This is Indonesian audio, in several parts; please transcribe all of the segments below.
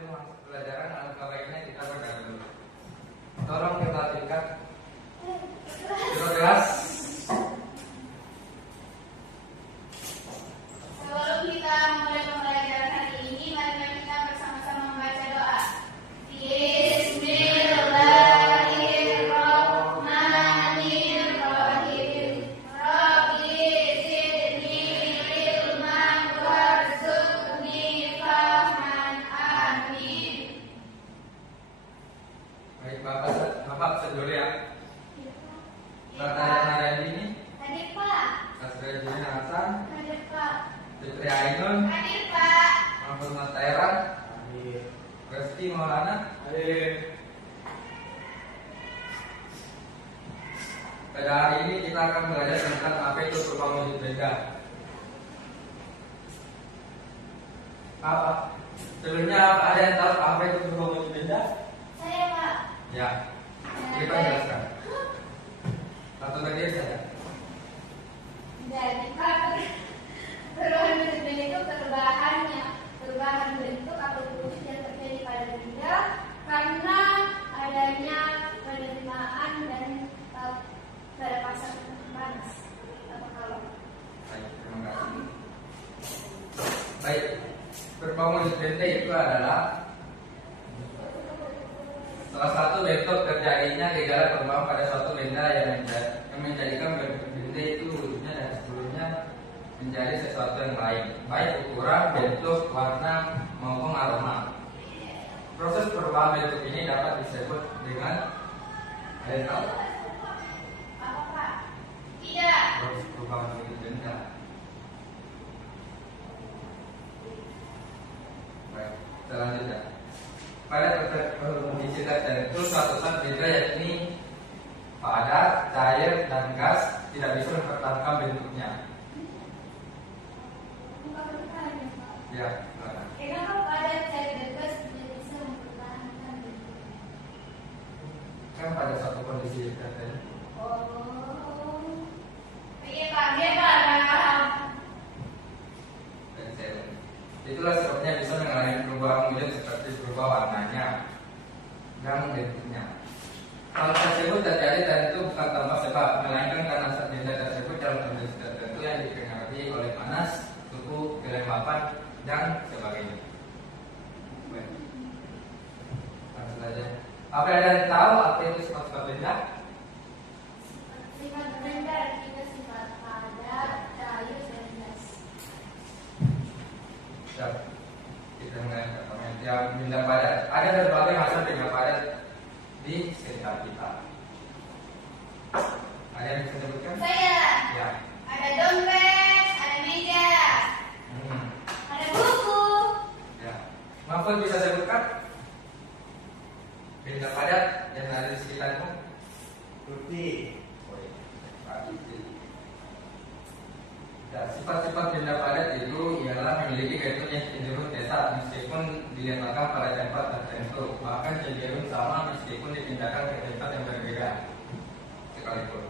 mulai masuk pelajaran, alangkah baiknya kita berdoa dulu. Tolong kita tingkat kelas. Sebelum kita mulai pembelajaran hari ini, mari kita bersama-sama membaca doa. Bismillahirrahmanirrahim. Rabbi zidni ilman warzuqni fahman. Amin. Baik, Bapak dulu ya. Pertanyaan ini. Hadir Pak. Sastra Juni Hasan, Hadir Pak. Fitri Ainun, Hadir Pak. Mahfud Matairan, Hadir. Reski Maulana. Hadir. Pada hari ini kita akan belajar tentang apa itu berupa wujud benda. Apa? Sebelumnya ada yang tahu apa itu berupa wujud benda? Saya Pak. Ya, kita jelaskan. Satu lagi saja. Jadi Pak, perubahan bentuk benda itu perubahan bentuk atau fungsi yang terjadi pada benda karena adanya penerimaan dan pada pasar panas atau kalor. Baik, terima kasih. Baik, berupa wujud benda itu adalah salah satu bentuk terjadinya gejala perubahan pada suatu benda yang menjadikan benda itu wujudnya dan sebelumnya menjadi sesuatu yang lain, baik ukuran, bentuk, warna maupun aroma. Proses perubahan bentuk ini dapat disebut dengan ada yang tahu? Apa Pak? Tidak. Proses perubahan bentuk benda. Baik, selanjutnya. Pada kondisi tertentu suatu zat benda yakni padat, cair, dan gas tidak bisa mempertahankan bentuknya. Bukan bertanya Pak. Ya, silakan. Kenapa pada cair dan gas tidak bisa mempertahankan bentuknya? Kan pada suatu kondisi tertentu. Oh, iya Pak, dia paham. Dan saya itulah sebabnya bisa mengalami perubahan wujud seperti berubah warnanya dan bentuknya. Hal tersebut terjadi tentu bukan tanpa sebab, melainkan karena zat benda tersebut dalam kondisi tertentu yang dipengaruhi oleh panas, suhu, kelembapan, dan sebagainya. Baik. Langsung saja. Apa ada yang tahu apa itu sifat-sifat benda? Sifat benda artinya sifat padat, cair, dan gas. Siap. Kita mulai pertama. Yang benda padat. Ada berbagai macam benda padat di sekitar kita. Ada yang bisa disebutkan? Saya Ya. ada dompet, ada meja, ada buku. Ya. Mahfud bisa sebutkan benda padat yang ada di sekitarmu? Putih. Ya, sifat-sifat benda padat itu ialah memiliki bentuk yang cenderung tetap meskipun diletakkan pada tempat tertentu, bahkan cenderung sama meskipun dipindahkan ke tempat yang berbeda sekalipun.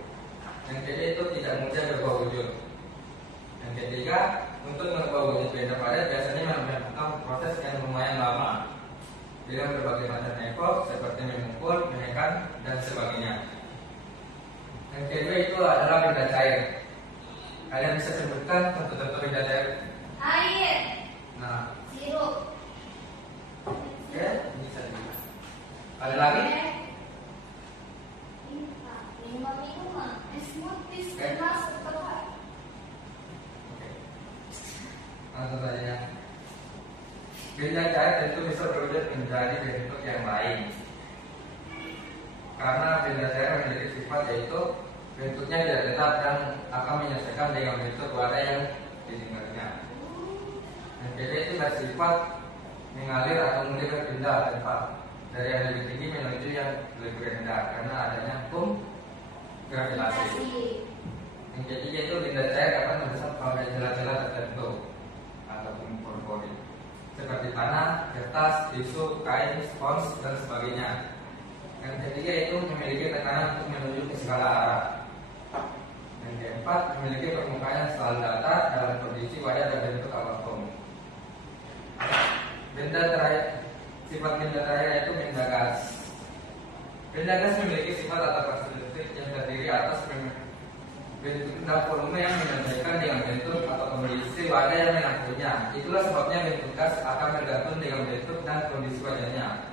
Yang ketiga itu tidak mudah berubah wujud. Yang ketiga, untuk merubah wujud benda padat biasanya membutuhkan proses yang lumayan lama dengan berbagai macam effort seperti memukul, menekan, dan sebagainya. Yang kedua itu adalah benda cair. Kalian bisa sebutkan contoh-contoh benda cair? Air, Nah, sirup. oke, bisa juga. Ada lagi? Ini Pak, minuman, smoothies, Oke. termasuk Pak. Oke. Langsung saja. Benda cair tentu bisa berwujud menjadi bentuk yang lain. Karena benda cair memiliki sifat yaitu bentuknya tidak tetap dan akan menyesuaikan dengan bentuk warna yang ditinggalnya. Yang kedua itu bersifat mengalir atau mengalir berpindah tempat dari yang lebih tinggi menuju yang lebih rendah karena adanya hukum gravitasi. Yang ketiga itu benda cair dapat membesar pada celah-celah tertentu ataupun pori-pori seperti tanah, kertas, tisu, kain, spons dan sebagainya. Yang ketiga itu memiliki tekanan untuk menuju ke segala arah. Yang keempat memiliki permukaan yang selalu datar dalam kondisi wadah dan bentuk apapun. Benda terakhir Sifat benda terakhir yaitu benda gas. Benda gas memiliki sifat atau karakteristik yang terdiri atas bentuk dan volume yang menyesuaikan dengan bentuk atau kondisi wadah yang menampungnya. Itulah sebabnya bentuk gas akan tergantung dengan bentuk dan kondisi wadahnya.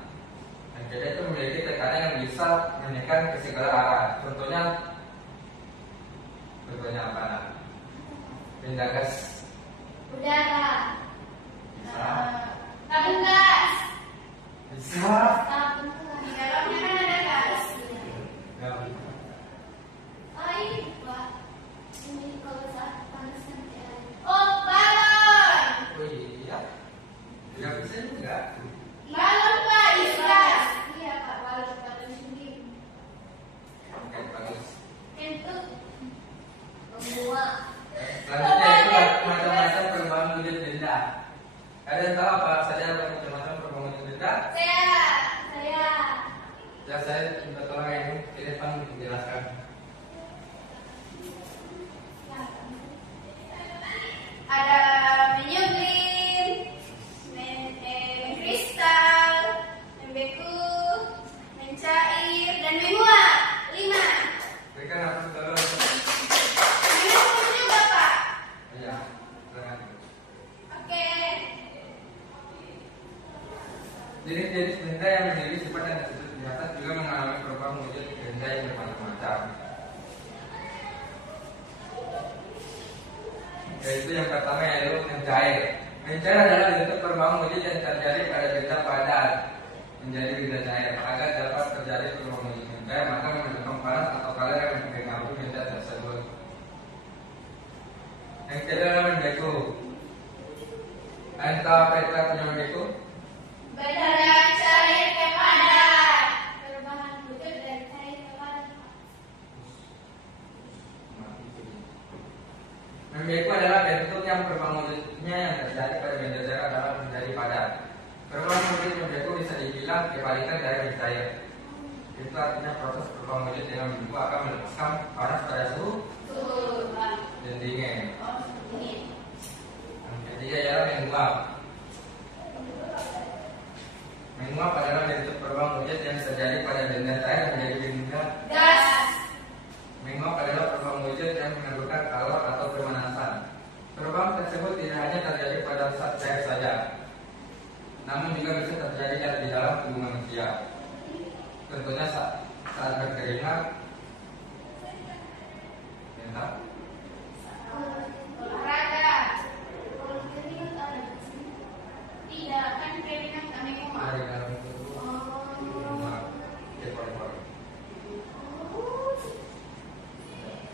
Dan jadi itu memiliki tekanan yang bisa menekan ke segala arah. Contohnya apa? Benda gas. Udara. Bisa. Tabung gas. Bisa. Tabung gas. Di dalamnya kan ada gas. Ya. Air, Pak. Ini kalau saat panas nanti air. Oh, balon. Oh iya. Tidak bisa juga. Balon, Pak. Gas. Iya, Pak. Balon sendiri. Oke, bagus. Itu semua. Selanjutnya itu macam-macam perubahan wujud benda. Kalian tahu apa saja macam-macam perubahan wujud benda? Saya. Ya, saya minta tolong ini ke depan menjelaskan. Ada menyublim, mengkristal, membeku, mencair, dan menguap. 5. Berikan apa saudara? Menguap juga, Pak. Iya, silakan. Oke. Jenis-jenis benda yang memiliki sifat yang disebut di atas juga mengalami perubahan wujud benda yang bermacam-macam. Yaitu yang pertama yaitu mencair. Mencair adalah bentuk perubahan wujud yang terjadi pada benda padat menjadi benda cair. Agar dapat terjadi perubahan wujud mencair, maka memerlukan panas atau kalor yang mempengaruhi benda tersebut. Yang kedua adalah membeku. Anda tahu apa itu artinya membeku? Benda cair ke padat. Perubahan wujud dari cair ke padat. Membeku adalah bentuk yang perubahan wujudnya yang terjadi pada benda cair adalah menjadi padat. Perubahan wujud membeku bisa dibilang kebalikan dari mencair. Itu artinya proses perubahan wujud dengan membeku akan melepaskan panas pada suhu dan dingin. Yang ketiga ialah menguap. Menguap adalah bentuk perubahan wujud yang terjadi pada benda cair menjadi benda Gas. menguap adalah perubahan wujud yang memerlukan kalor atau pemanasan. Perubahan tersebut tidak hanya terjadi pada zat cair saja, namun juga bisa terjadi di dalam tubuh manusia. Contohnya saat berkeringat, ya, Olahraga. Kalau keringat ada di sini. Tidak, kan keringat kami kumat. di dalam tubuh menguap ekor-ekor.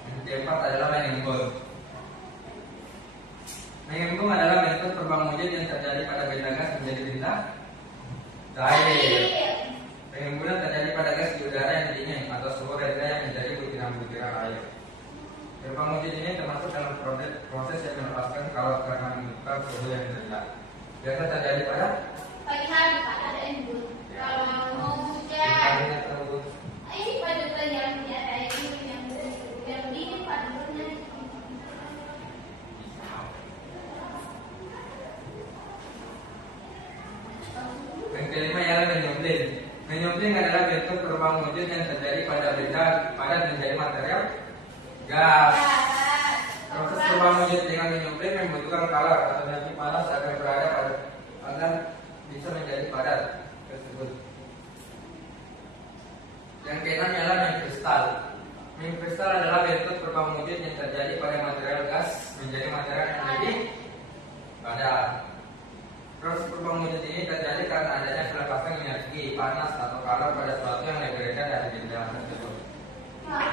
Yang keempat adalah mengembung. Mengembung adalah bentuk perubahan wujud yang terjadi pada benda gas menjadi benda cair. Pengembunan terjadi pada gas di udara yang dingin atau suhu rendah yang menjadi butiran-butiran air. Perubahan wujud ini termasuk dalam proses yang melepaskan kalor karena menyebabkan suhu yang rendah. Biasa terjadi pada Pagi hari, Pak, ada embun. Kalau mau hujan. Bukannya terbun. Ini pada pelajaran ya, ada yang dingin, Pak, dengarnya. Yang kelima ialah menyumbling. Menyumbling adalah bentuk perubahan wujud yang terjadi pada benda padat menjadi material gas. Proses perubahan wujud dengan menyumbling membutuhkan kalor atau energi panas agar berada pada agar bisa menjadi padat tersebut. Yang keenam ialah mengkristal. Mengkristal adalah bentuk perubahan wujud yang terjadi pada material gas menjadi material yang lebih padat. Proses perubahan wujud ini terjadi karena adanya pelepasan energi panas atau kalor pada suatu yang lebih rendah dari benda tersebut. Pak,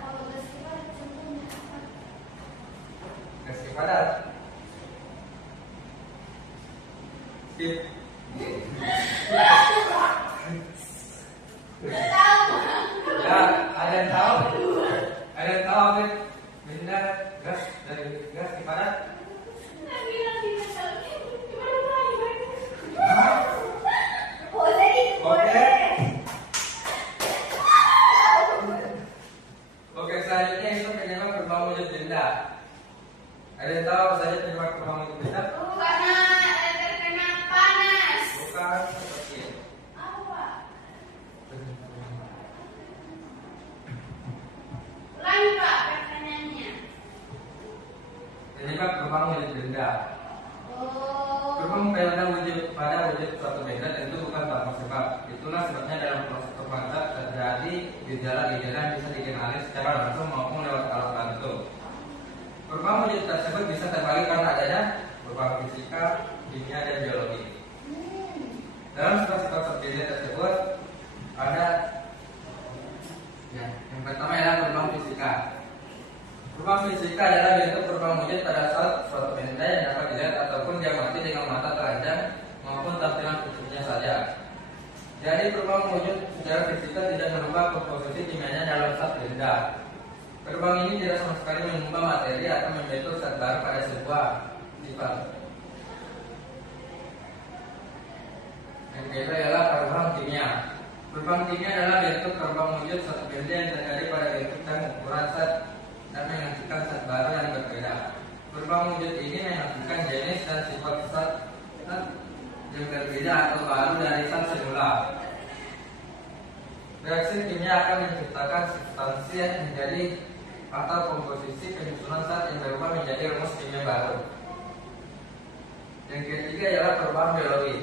kalau gas padat contohnya apa? Gas padat. Skip. Nggak tahu. Ya, ada yang tahu? Ada yang tahu apa benda gas dari gas padat? Nggak bilang tidak tahu. Gimana, Pak? berbeda tentu bukan tanpa sebab. Itulah sebabnya dalam proses pembaca terjadi gejala-gejala yang bisa dikenali secara langsung maupun lewat alat bantu. Perubahan wujud tersebut bisa terbagi karena adanya perubahan fisika, kimia, dan biologi. Dalam sifat-sifat terpilih tersebut ada yang pertama adalah perubahan fisika. Perubahan fisika adalah bentuk perubahan wujud pada saat suatu benda yang dapat dilihat ataupun diamati dengan mata telanjang maupun tampilan fisiknya saja. Jadi perubahan wujud secara fisika tidak merubah komposisi kimianya dalam zat benda. Perubahan ini tidak sama sekali mengubah materi atau membentuk zat baru pada sebuah sifat. Yang kedua adalah perubahan kimia. Perubahan kimia adalah bentuk perubahan wujud suatu benda yang terjadi pada bentuk dan ukuran zat dan menghasilkan zat baru yang berbeda. Perubahan wujud ini menghasilkan jenis dan sifat zat yang berbeda atau baru dari zat semula. Reaksi kimia akan menciptakan substansi yang menjadi atau komposisi penyusunan zat yang berubah menjadi rumus kimia baru. Yang ketiga adalah perubahan biologi.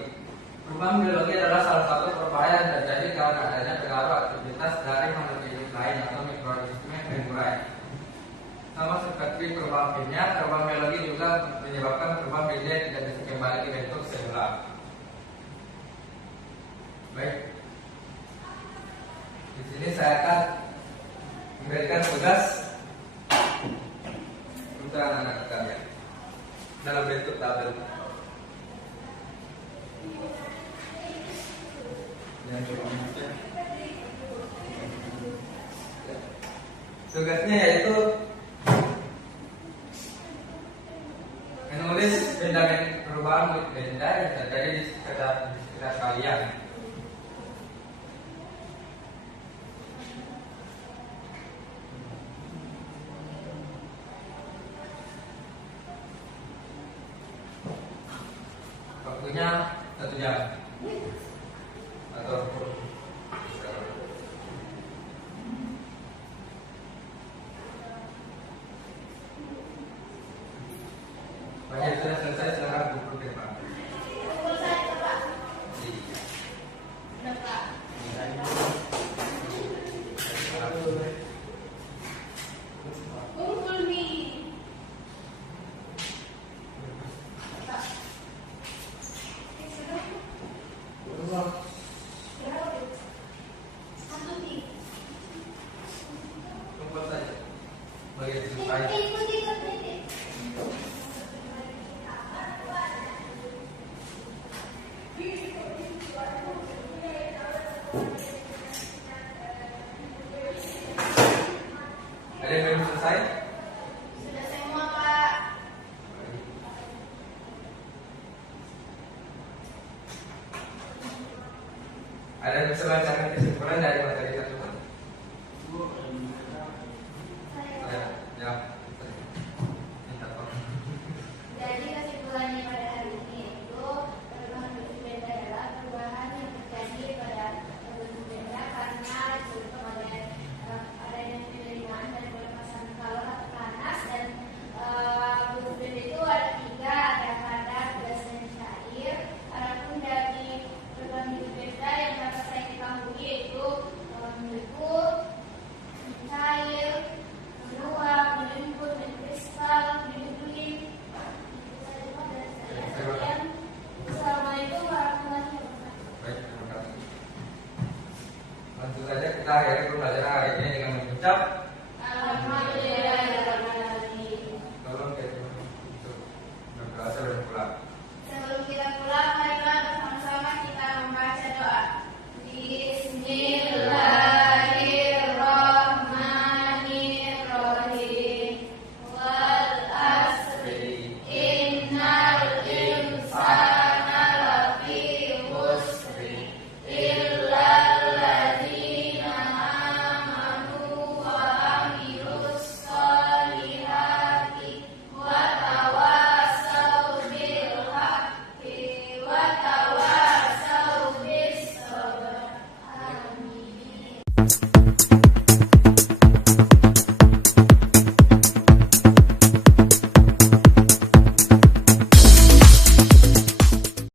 Perubahan biologi adalah salah satu perubahan yang terjadi karena adanya pengaruh aktivitas dari makhluk hidup lain atau mikroorganisme yang berurai. Sama seperti perubahan kimia, perubahan biologi juga menyebabkan perubahan benda yang tidak bisa kembali ke bentuk semula. Baik, di sini saya akan memberikan tugas untuk anak-anak kalian dalam bentuk tabel. Tugasnya yaitu menulis benda perubahan benda yang terjadi di sekitar kalian. Waktunya 1 jam atau banyak sudah selesai, sekarang buku depan. Kumpul saja. Bagi selesai. Ada yang belum selesai? Sudah semua, Pak. Ada yang bisa bacakan kesimpulan dari materi tersebut? Ya.